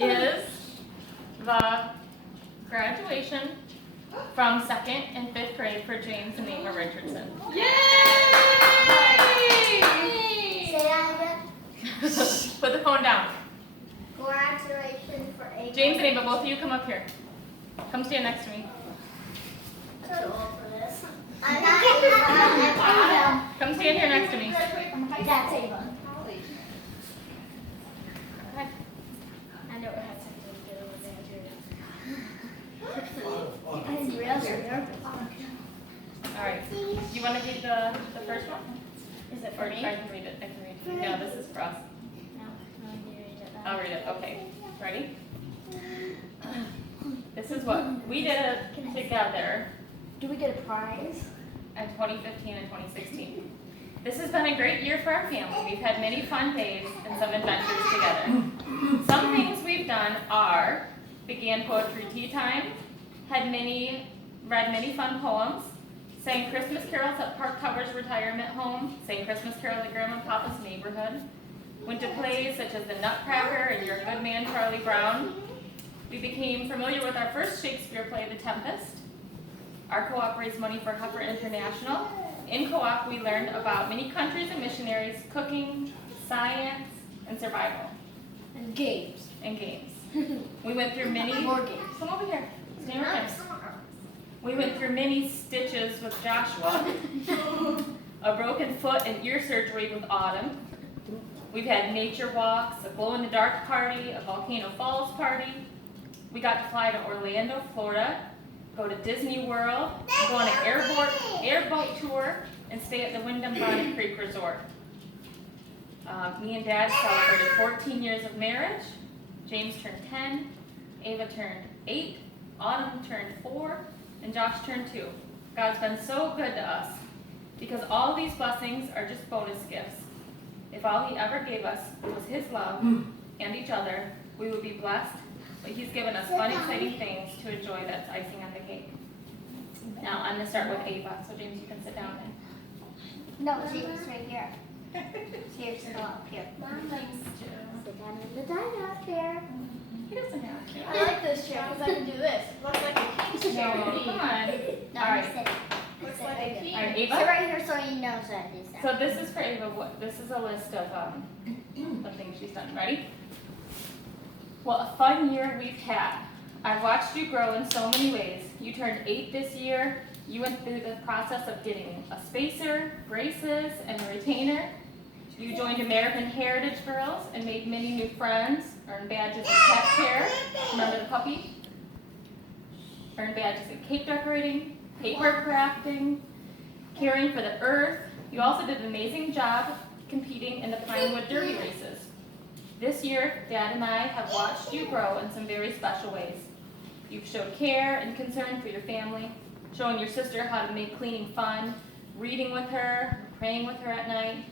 is the graduation from 2nd and 5th grade for James and Ava Richardson. Yay! Say that again. Put the phone down. Congratulations for Ava. James and Ava, both of you come up here. Come stand next to me. I'm too old for this. I'm not Ava. Come stand here next to me. That's Ava. Okay. I know it has something to do with Andrea. I'm real sure. All right. You want to read the first one? Is it Or for me? I can read it. I can read it. No, this is for us. No, you read it. I'll read it. Okay. Ready? This is what we did together Do we get a prize? in 2015 and 2016. This has been a great year for our family. We've had many fun days and some adventures together. Some things we've done are began poetry tea time, read many fun poems, sang Christmas carols at Park Towers Retirement Home, sang Christmas carols at Grandma and Papa's neighborhood, went to plays such as The Nutcracker and You're a Good Man, Charlie Brown. We became familiar with our first Shakespeare play, The Tempest. Our co-op raised money for Heifer International. In co-op, we learned about many countries and missionaries, cooking, science, and survival, And games. and games. We went through many... More games. Come over here. Stand right there. We went through many stitches with Joshua, a broken foot and ear surgery with Autumn. We've had nature walks, a glow-in-the-dark party, a Volcano Falls party. We got to fly to Orlando, Florida, go to Disney World, go on an airboat tour, and stay at the Wyndham Bonnet Creek Resort. Me and Dad celebrated 14 years of marriage. James turned 10, Ava turned 8, Autumn turned 4, and Josh turned 2. God's been so good to us because all these blessings are just bonus gifts. If all He ever gave us was His love and each other, we would be blessed. But He's given us fun, exciting things to enjoy that's icing on the cake. Now I'm going to start with Ava. So James, you can sit down. No, she was right here. She's still up here. Sit down in the diner up there. He doesn't have to. I like this chair because I can do this. Looks like a king's chair. No, come on. No, All right. sit. Looks like a king. All right, Sit Ava. right here so you know that is that. So this is for Ava. This is a list of things she's done. Ready? Well, a fun year we've had. I've watched you grow in so many ways. You turned 8 this year. You went through the process of getting a spacer, braces, and a retainer. You joined American Heritage Girls and made many new friends, earned badges in pet care. Remember the puppy? Earned badges in cake decorating, paper crafting, caring for the earth. You also did an amazing job competing in the Pinewood Derby races. This year, Dad and I have watched you grow in some very special ways. You've showed care and concern for your family, showing your sister how to make cleaning fun, reading with her, praying with her at night.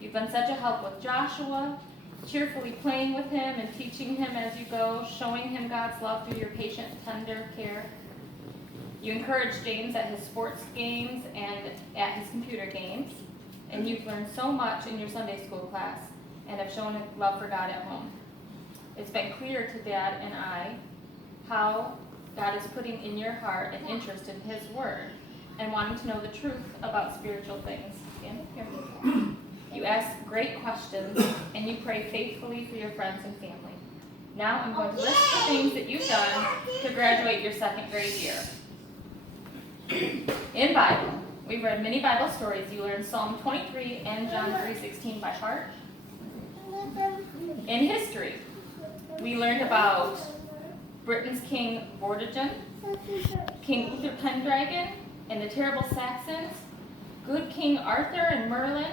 You've been such a help with Joshua, cheerfully playing with him and teaching him as you go, showing him God's love through your patient, tender care. You encourage James at his sports games and at his computer games, and you've learned so much in your Sunday school class and have shown a love for God at home. It's been clear to Dad and I how God is putting in your heart an interest in His Word and wanting to know the truth about spiritual things. Stand up here. You ask great questions and you pray faithfully for your friends and family. Now I'm going to list the things that you've done to graduate your 2nd grade year. In Bible, we've read many Bible stories. You learned Psalm 23 and John 3:16 by heart. In history, we learned about Britain's King Vortigern, King Uther Pendragon and the terrible Saxons, good King Arthur and Merlin,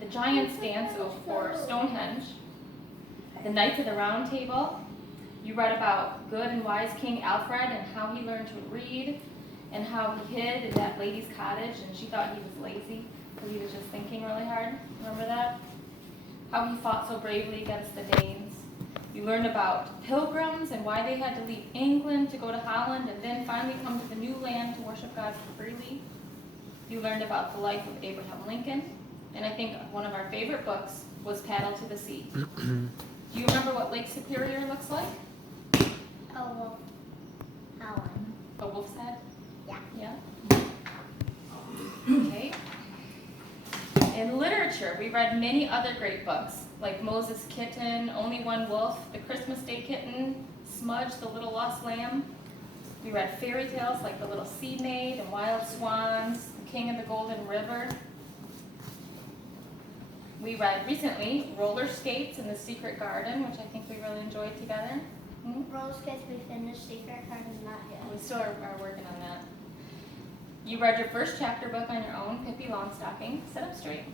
the Giant's Dance for Stonehenge, the Knights of the Round Table. You read about good and wise King Alfred and how he learned to read and how he hid in that lady's cottage and she thought he was lazy because he was just thinking really hard. Remember that? How he fought so bravely against the Danes. You learned about pilgrims and why they had to leave England to go to Holland and then finally come to the new land to worship God freely. You learned about the life of Abraham Lincoln. And I think one of our favorite books was Paddle to the Sea. Do you remember what Lake Superior looks like? Oh, well, Helen. A wolf's head? Yeah. Yeah? Okay. In literature, we read many other great books, like Moses Kitten, Only One Wolf, The Christmas Day Kitten, Smudge, The Little Lost Lamb. We read fairy tales like The Little Sea Maid and Wild Swans, The King of the Golden River. We read recently Roller Skates and The Secret Garden, which I think we really enjoyed together. Roller skates, we finished Secret Garden, not yet. We still are working on that. You read your first chapter book on your own, Pippi Longstocking. Sit up straight.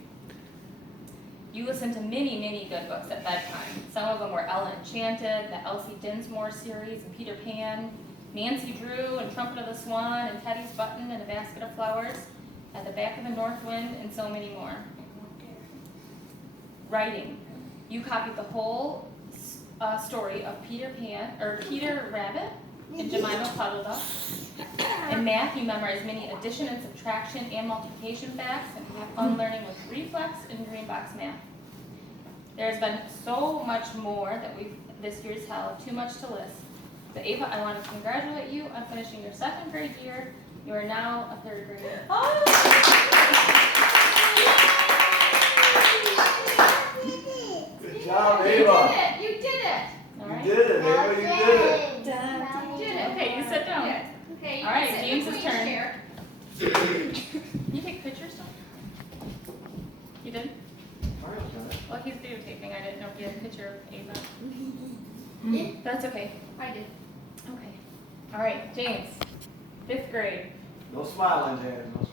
You listened to many, many good books at bedtime. Some of them were Ella Enchanted, the Elsie Dinsmore series, and Peter Pan, Nancy Drew, and Trumpet of the Swan, and Teddy's Button, and A Basket of Flowers, At the Back of the North Wind, and so many more. Writing. You copied the whole story of Peter Rabbit and Jemima Puddle Duck. In math, you memorized many addition and subtraction and multiplication facts and have fun learning with reflex and green box math. There's been so much more that this year's held, too much to list. But Ava, I want to congratulate you on finishing your 2nd grade year. You are now a 3rd grader. Good job, Ava. You did it. All You right. did it, Ava. You did it. You did it. Okay, you sit down. Okay, you All right, can sit James's between turn. chair. Can you take pictures still? You did? Mario's done it. Well, he's videotaping. I didn't know if you had a picture of Ava. That's okay. I did. Okay. All right, James. 5th grade. No smiling, James.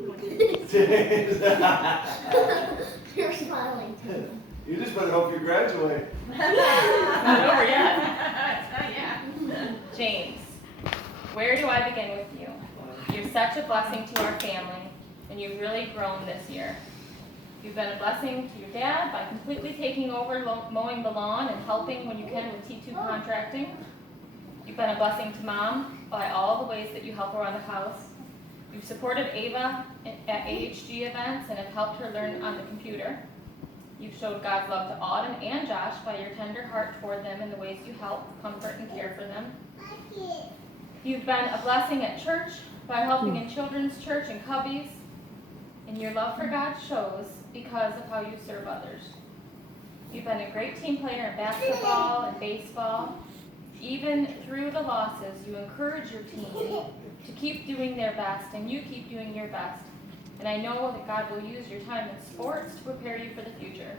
No smiling. James. You're smiling too. You just better hope you graduate. Not over yet. Yeah. James, where do I begin with you? You're such a blessing to our family, and you've really grown this year. You've been a blessing to your dad by completely taking over mowing the lawn and helping when you can with T2 contracting. You've been a blessing to Mom by all the ways that you help around the house. You've supported Ava at AHG events and have helped her learn on the computer. You've showed God's love to Autumn and Josh by your tender heart toward them and the ways you help, comfort, and care for them. You've been a blessing at church by helping in children's church and Cubbies. And your love for God shows because of how you serve others. You've been a great team player in basketball and baseball. Even through the losses, you encourage your team to keep doing their best, and you keep doing your best. And I know that God will use your time in sports to prepare you for the future.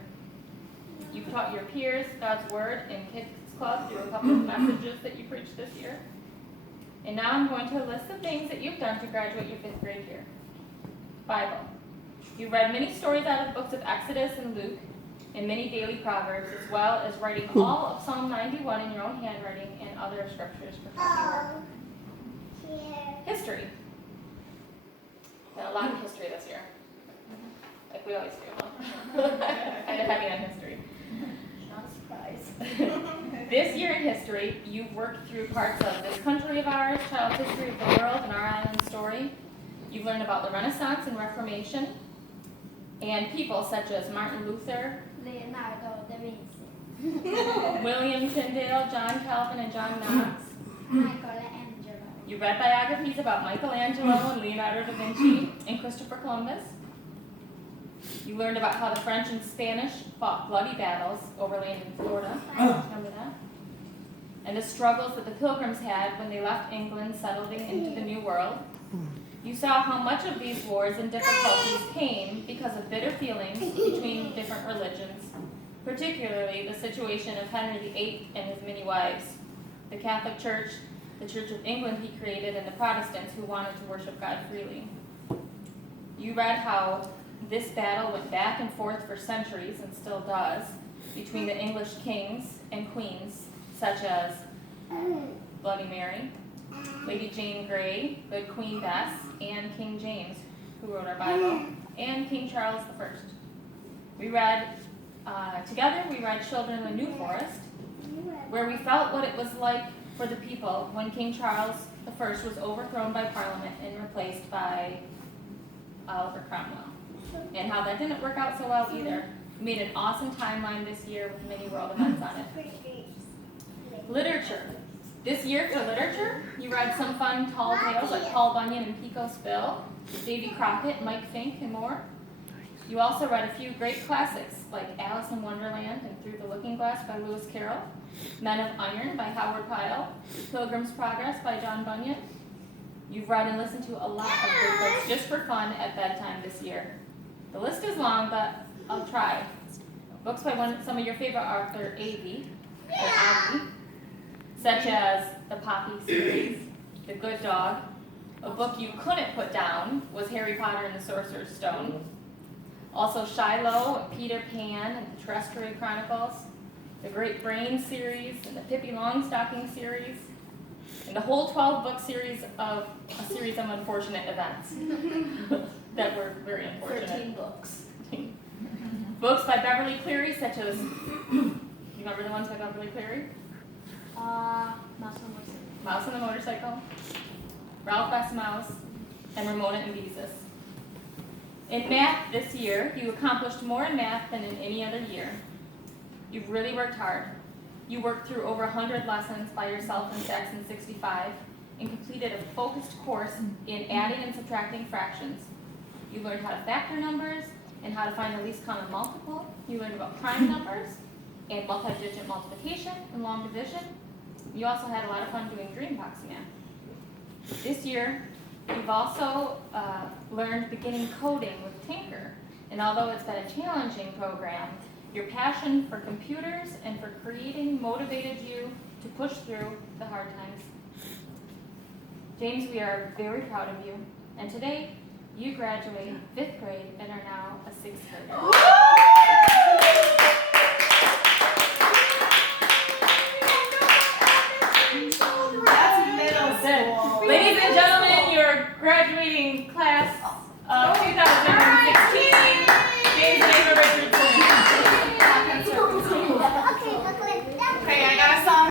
You've taught your peers God's Word in Kids Club through a couple of messages that you preached this year. And now I'm going to list the things that you've done to graduate your 5th grade year. Bible. You read many stories out of the books of Exodus and Luke, and many daily proverbs, as well as writing all of Psalm 91 in your own handwriting and other scriptures for study work. History. Got a lot of history this year. Like we always do. Kind of heavy on history. Not a surprise. This year in history, you've worked through parts of this country of ours, child's history of the world, and our island story. You've learned about the Renaissance and Reformation, and people such as Martin Luther, Leonardo da Vinci. William Tyndale, John Calvin, and John Knox. Michelangelo. You read biographies about Michelangelo and Leonardo da Vinci and Christopher Columbus. You learned about how the French and Spanish fought bloody battles over land in Florida. Remember that? And the struggles that the Pilgrims had when they left England, settling into the New World. You saw how much of these wars and difficulties came because of bitter feelings between different religions, particularly the situation of Henry VIII and his many wives, the Catholic Church, the Church of England he created, and the Protestants who wanted to worship God freely. You read how this battle went back and forth for centuries, and still does, between the English kings and queens, such as Bloody Mary, Lady Jane Grey, Good Queen Bess, and King James, who wrote our Bible, and King Charles I. We read, together we read Children of the New Forest, where we felt what it was like for the people when King Charles I was overthrown by Parliament and replaced by Oliver Cromwell, and how that didn't work out so well either. You made an awesome timeline this year with many world events on it. Literature. This year for literature, you read some fun tall tales like Paul Bunyan and Pico's Bill, Davy Crockett, Mike Fink, and more. You also read a few great classics like Alice in Wonderland and Through the Looking Glass by Lewis Carroll, Men of Iron by Howard Pyle, Pilgrim's Progress by John Bunyan. You've read and listened to a lot of good books just for fun at bedtime this year. The list is long, but I'll try. Books by some of your favorite author, Avi, such as the Poppy series, The Good Dog. A book you couldn't put down was Harry Potter and the Sorcerer's Stone. Also Shiloh, Peter Pan, and the Terrestrial Chronicles, the Great Brain series, and the Pippi Longstocking series, and the whole 12-book series of a series of unfortunate events that were very unfortunate. 13 books. Books by Beverly Cleary, such as, you remember the ones by Beverly Cleary? Mouse on Motorcycle. Mouse on the Motorcycle, Ralph S. Mouse, and Ramona and Beezus. In math this year, you accomplished more in math than in any other year. You've really worked hard. You worked through over 100 lessons by yourself in Saxon 65 and completed a focused course in adding and subtracting fractions. You learned how to factor numbers and how to find the least common multiple. You learned about prime numbers and multi-digit multiplication and long division. You also had a lot of fun doing dream box math. This year, you've also learned beginning coding with Tinker. And although it's been a challenging program, your passion for computers and for creating motivated you to push through the hard times. James, we are very proud of you. And today, you graduate 5th grade and are now a 6th grader. That's middle school. Ladies and gentlemen, your graduating class